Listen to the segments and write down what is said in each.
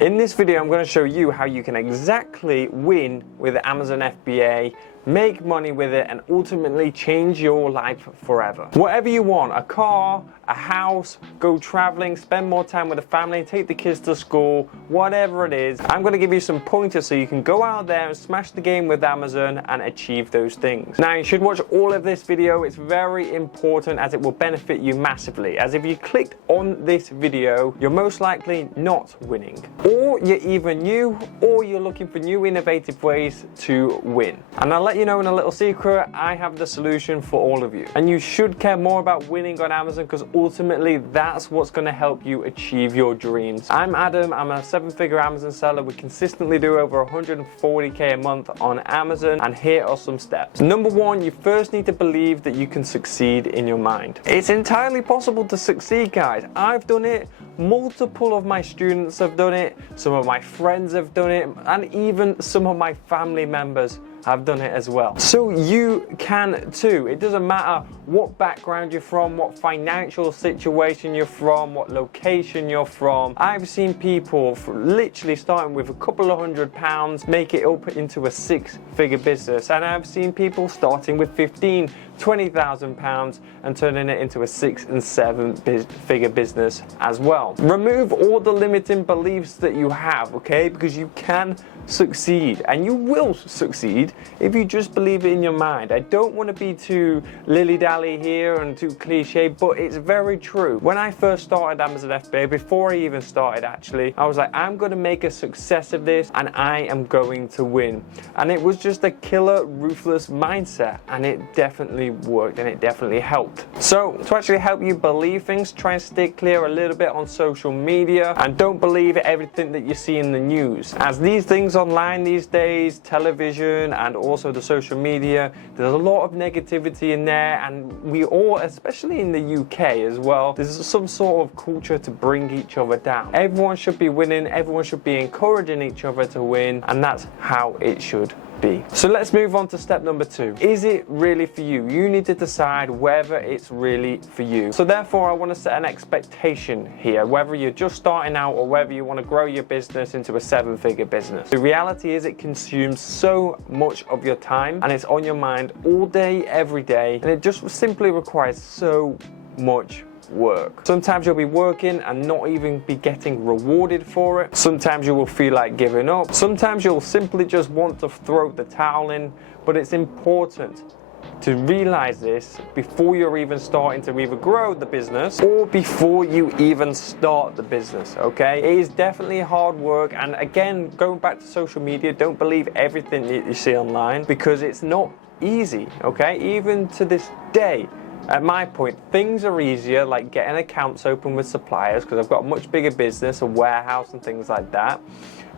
In this video, I'm going to show you how you can exactly win with Amazon FBA, make money with it, and ultimately change your life forever. Whatever you want, a car, a house, go traveling, spend more time with the family, take the kids to school, whatever it is, I'm going to give you some pointers so you can go out there and smash the game with Amazon and achieve those things. Now, you should watch all of this video. It's very important as it will benefit you massively, as if you clicked on this video, you're most likely not winning, or you're either new or you're looking for new innovative ways to win. And I'll let you know in a little secret, I have the solution for all of you. And you should care more about winning on Amazon, because ultimately that's what's going to help you achieve your dreams. I'm Adam, I'm a 7-figure Amazon seller. We consistently do over 140k a month on Amazon, and here are some steps. Number one, you first need to believe that you can succeed in your mind. It's entirely possible to succeed, guys. I've done it, multiple of my students have done it, some of my friends have done it, and even some of my family members have done it as well. So you can too. It doesn't matter what background you're from, what financial situation you're from, what location you're from. I've seen people literally starting with a couple of £100 make it up into a 6-figure business, and I've seen people starting with £15,000-20,000 and turning it into a 6- and 7-figure business as well. Remove all the limiting beliefs that you have, okay? Because you can succeed, and you will succeed if you just believe it in your mind. I don't want to be too lily-dally here and too cliche, but it's very true. When I first started Amazon FBA, before I even started actually, I was like, I'm going to make a success of this and I am going to win. And it was just a killer, ruthless mindset, and it definitely worked and it definitely helped. So to actually help you believe things, try and stay clear a little bit on social media, and don't believe everything that you see in the news, as these things online these days, television and also the social media, there's a lot of negativity in there, and we all, especially in the UK as well, there's some sort of culture to bring each other down. Everyone should be winning, everyone should be encouraging each other to win, and that's how it should be. So let's move on to step number 2. Is it really for you? You need to decide whether it's really for you. So therefore, I want to set an expectation here, whether you're just starting out or whether you want to grow your business into a 7-figure business. The reality is it consumes so much of your time, and it's on your mind all day, every day, and it just simply requires so much work. Sometimes you'll be working and not even be getting rewarded for it. Sometimes you will feel like giving up. Sometimes you'll simply just want to throw the towel in. But it's important to realize this before you're even starting to either grow the business or before you even start the business, okay? It is definitely hard work, and again, going back to social media, don't believe everything that you see online, because it's not easy, okay? Even to this day, at my point, things are easier, like getting accounts open with suppliers, because I've got a much bigger business, a warehouse and things like that.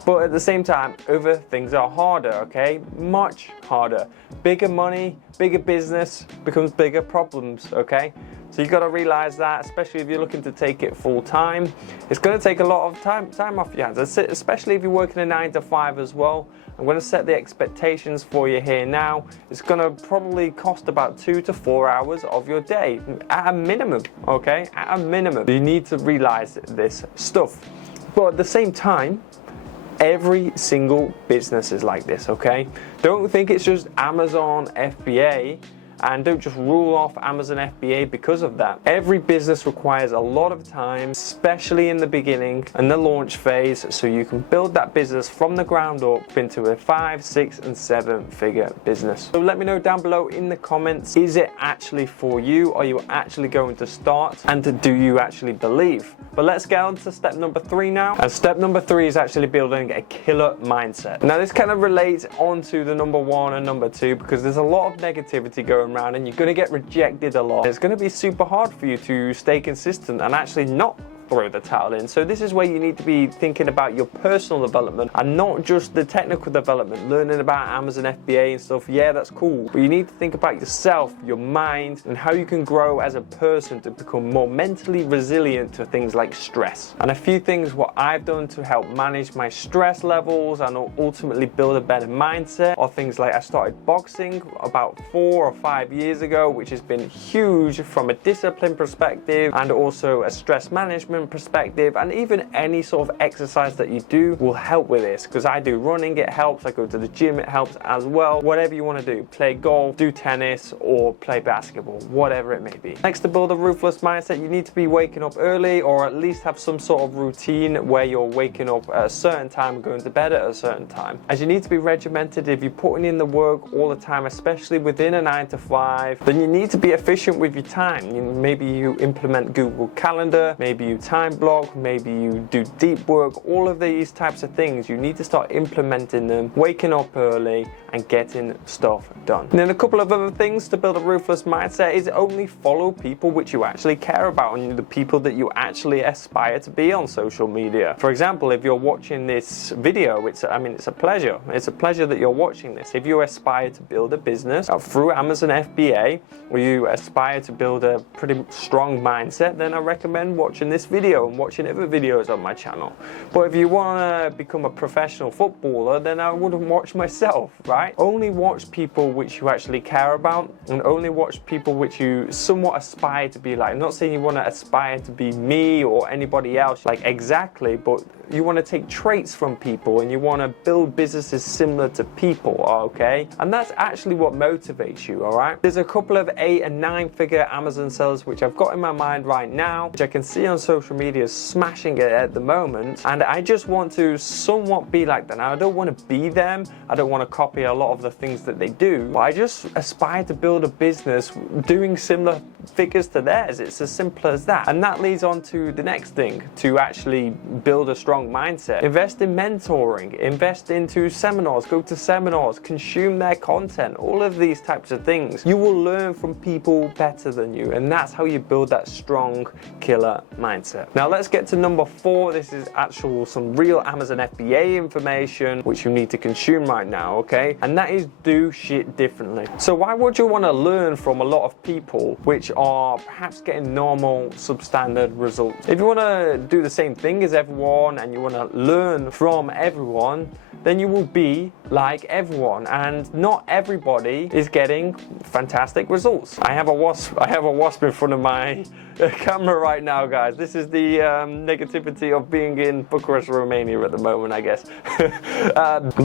But at the same time, other things are harder, okay? Much harder. Bigger money, bigger business becomes bigger problems, okay? So you've got to realize that, especially if you're looking to take it full time. It's going to take a lot of time off your hands, especially if you're working a 9 to 5 as well. I'm going to set the expectations for you here now. It's going to probably cost about 2 to 4 hours of your day, at a minimum, okay? At a minimum. You need to realize this stuff. But at the same time, every single business is like this, okay? Don't think it's just Amazon FBA, and don't just rule off Amazon FBA because of that. Every business requires a lot of time, especially in the beginning and the launch phase, so you can build that business from the ground up into a 5, 6, and 7-figure business. So let me know down below in the comments, is it actually for you? Are you actually going to start? And do you actually believe? But let's get on to step number 3 now. And step number 3 is actually building a killer mindset. Now this kind of relates onto the number 1 and number 2, because there's a lot of negativity going around, and you're going to get rejected a lot. It's going to be super hard for you to stay consistent and actually not throw the towel in. So this is where you need to be thinking about your personal development and not just the technical development. Learning about Amazon FBA and stuff, yeah, that's cool, but you need to think about yourself, your mind, and how you can grow as a person to become more mentally resilient to things like stress. And a few things what I've done to help manage my stress levels and ultimately build a better mindset are things like I started boxing about 4 or 5 years ago, which has been huge from a discipline perspective and also a stress management movement perspective, and even any sort of exercise that you do will help with this, because I do running, it helps. I go to the gym, it helps as well. Whatever you want to do, play golf, do tennis, or play basketball, whatever it may be. Next, to build a ruthless mindset, you need to be waking up early, or at least have some sort of routine where you're waking up at a certain time and going to bed at a certain time. As you need to be regimented. If you're putting in the work all the time, especially within a 9 to 5, then you need to be efficient with your time. Maybe you implement Google Calendar, maybe you time block, maybe you do deep work. All of these types of things, you need to start implementing them, waking up early and getting stuff done. And then a couple of other things to build a ruthless mindset is only follow people which you actually care about, and the people that you actually aspire to be on social media. For example, if you're watching this video, it's a pleasure. It's a pleasure that you're watching this. If you aspire to build a business through Amazon FBA, or you aspire to build a pretty strong mindset, then I recommend watching this video and watching other videos on my channel. But if you want to become a professional footballer, then I wouldn't watch myself, right? Only watch people which you actually care about, and only watch people which you somewhat aspire to be like. I'm not saying you want to aspire to be me or anybody else like exactly, but you want to take traits from people and you want to build businesses similar to people, okay? And that's actually what motivates you, all right? There's a couple of 8 and 9 figure Amazon sellers which I've got in my mind right now, which I can see on social media smashing it at the moment, and I just want to somewhat be like that. Now, I don't want to be them, I don't want to copy a lot of the things that they do, but I just aspire to build a business doing similar figures to theirs. It's as simple as that. And that leads on to the next thing, to actually build a strong mindset. Invest in mentoring, invest into seminars, go to seminars, consume their content, all of these types of things. You will learn from people better than you, and that's how you build that strong killer mindset. Now let's get to number 4. This is some real Amazon FBA information which you need to consume right now, okay? And that is do shit differently. So why would you want to learn from a lot of people which are perhaps getting normal substandard results? If you want to do the same thing as everyone and you want to learn from everyone, then you will be like everyone, and not everybody is getting fantastic results. I have a wasp in front of my camera right now, guys. This is the negativity of being in Bucharest, Romania at the moment, I guess.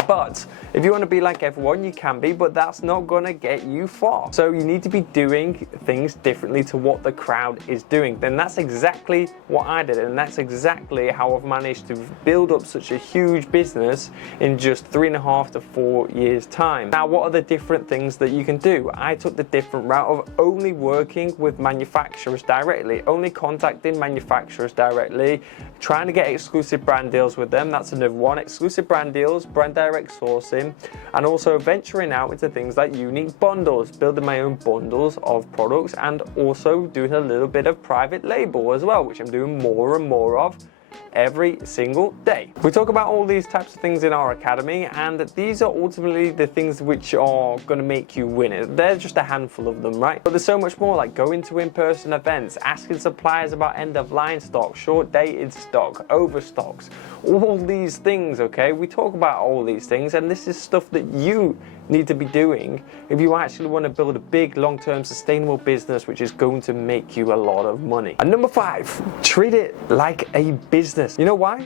But if you want to be like everyone, you can be, but that's not going to get you far. So you need to be doing things differently to what the crowd is doing. Then that's exactly what I did, and that's exactly how I've managed to build up such a huge business in just 3.5 to 4 years time. Now, what are the different things that you can do? I took the different route of only working with manufacturers directly, only contacting manufacturers directly, trying to get exclusive brand deals with them. That's another one. Exclusive brand deals, brand direct sourcing, and also venturing out into things like unique bundles, building my own bundles of products, and also doing a little bit of private label as well, which I'm doing more and more of every single day. We talk about all these types of things in our academy, and these are ultimately the things which are going to make you win. There's just a handful of them, right? But there's so much more, like going to in-person events, asking suppliers about end-of-line stock, short-dated stock, overstocks, all these things, okay? We talk about all these things, and this is stuff that you need to be doing if you actually want to build a big, long-term, sustainable business which is going to make you a lot of money. And number 5, treat it like a business. You know why?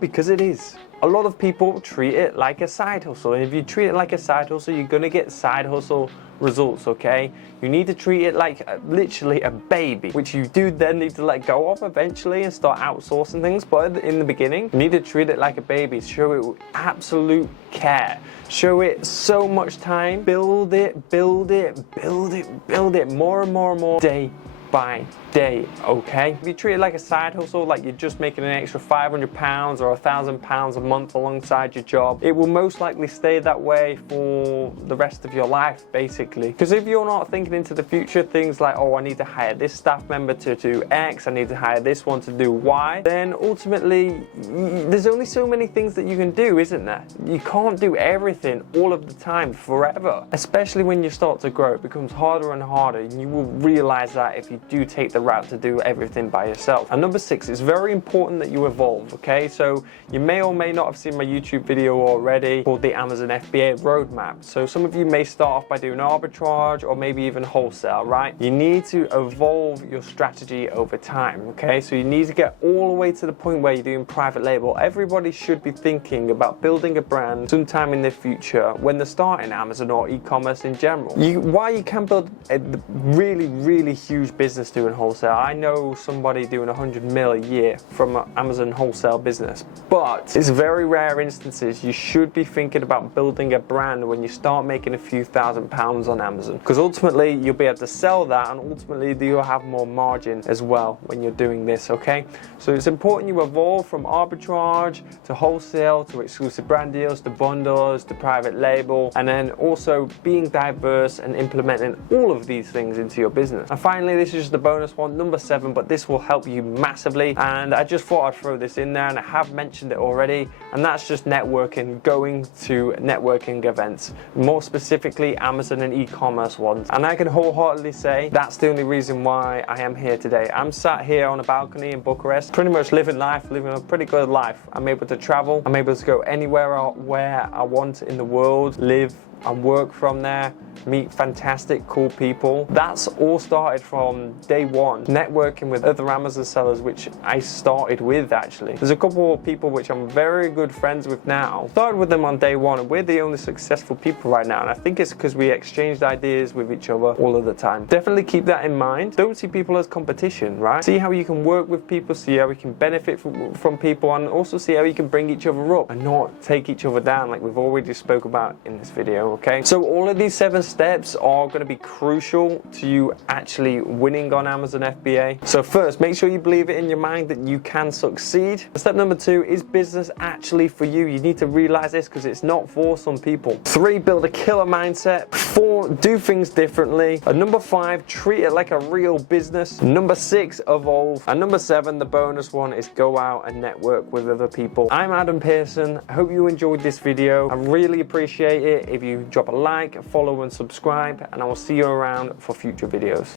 Because it is. A lot of people treat it like a side hustle, and if you treat it like a side hustle, you're going to get side hustle results, okay? You need to treat it like literally a baby, which you do then need to let go of eventually and start outsourcing things, but in the beginning, you need to treat it like a baby. Show it absolute care. Show it so much time. Build it, build it, build it, build it more and more and more day by day, okay? If you treat it like a side hustle, like you're just making an extra £500 or £1,000 a month alongside your job, it will most likely stay that way for the rest of your life, basically. Because if you're not thinking into the future, things like, oh, I need to hire this staff member to do X, I need to hire this one to do Y, then ultimately, there's only so many things that you can do, isn't there? You can't do everything all of the time forever. Especially when you start to grow, it becomes harder and harder, and you will realize that if you you do take the route to do everything by yourself. And number 6, it's very important that you evolve, okay? So you may or may not have seen my YouTube video already called the Amazon FBA Roadmap. So some of you may start off by doing arbitrage or maybe even wholesale, right? You need to evolve your strategy over time, okay? So you need to get all the way to the point where you're doing private label. Everybody should be thinking about building a brand sometime in the future when they're starting Amazon or e-commerce in general. While you can build a really huge business doing wholesale, I know somebody doing 100 mil a year from an Amazon wholesale business, but it's very rare instances. You should be thinking about building a brand when you start making a few £1,000s on Amazon, because ultimately you'll be able to sell that, and ultimately you'll have more margin as well when you're doing this, okay? So it's important you evolve from arbitrage to wholesale to exclusive brand deals to bundles to private label, and then also being diverse and implementing all of these things into your business. And finally, this is just the bonus one, number 7, but this will help you massively, and I just thought I'd throw this in there, and I have mentioned it already, and that's just networking, going to networking events, more specifically Amazon and e-commerce ones. And I can wholeheartedly say that's the only reason why I am here today. I'm sat here on a balcony in Bucharest, pretty much living a pretty good life. I'm able to travel, I'm able to go anywhere where I want in the world, live and work from there, meet fantastic, cool people. That's all started from day one, networking with other Amazon sellers, which I started with actually. There's a couple of people which I'm very good friends with now. Started with them on day one, and we're the only successful people right now, and I think it's because we exchanged ideas with each other all of the time. Definitely keep that in mind. Don't see people as competition, right? See how you can work with people, see how we can benefit from people, and also see how you can bring each other up and not take each other down like we've already spoke about in this video. Okay, so all of these 7 steps are going to be crucial to you actually winning on Amazon FBA. So first, make sure you believe it in your mind that you can succeed. Step number 2, is business actually for you? You need to realize this because it's not for some people. 3, build a killer mindset. 4, do things differently. And number 5, treat it like a real business. Number 6, evolve. And number 7, the bonus one, is go out and network with other people. I'm Adam Pearson. I hope you enjoyed this video. I really appreciate it if you drop a like, follow and subscribe, and I will see you around for future videos.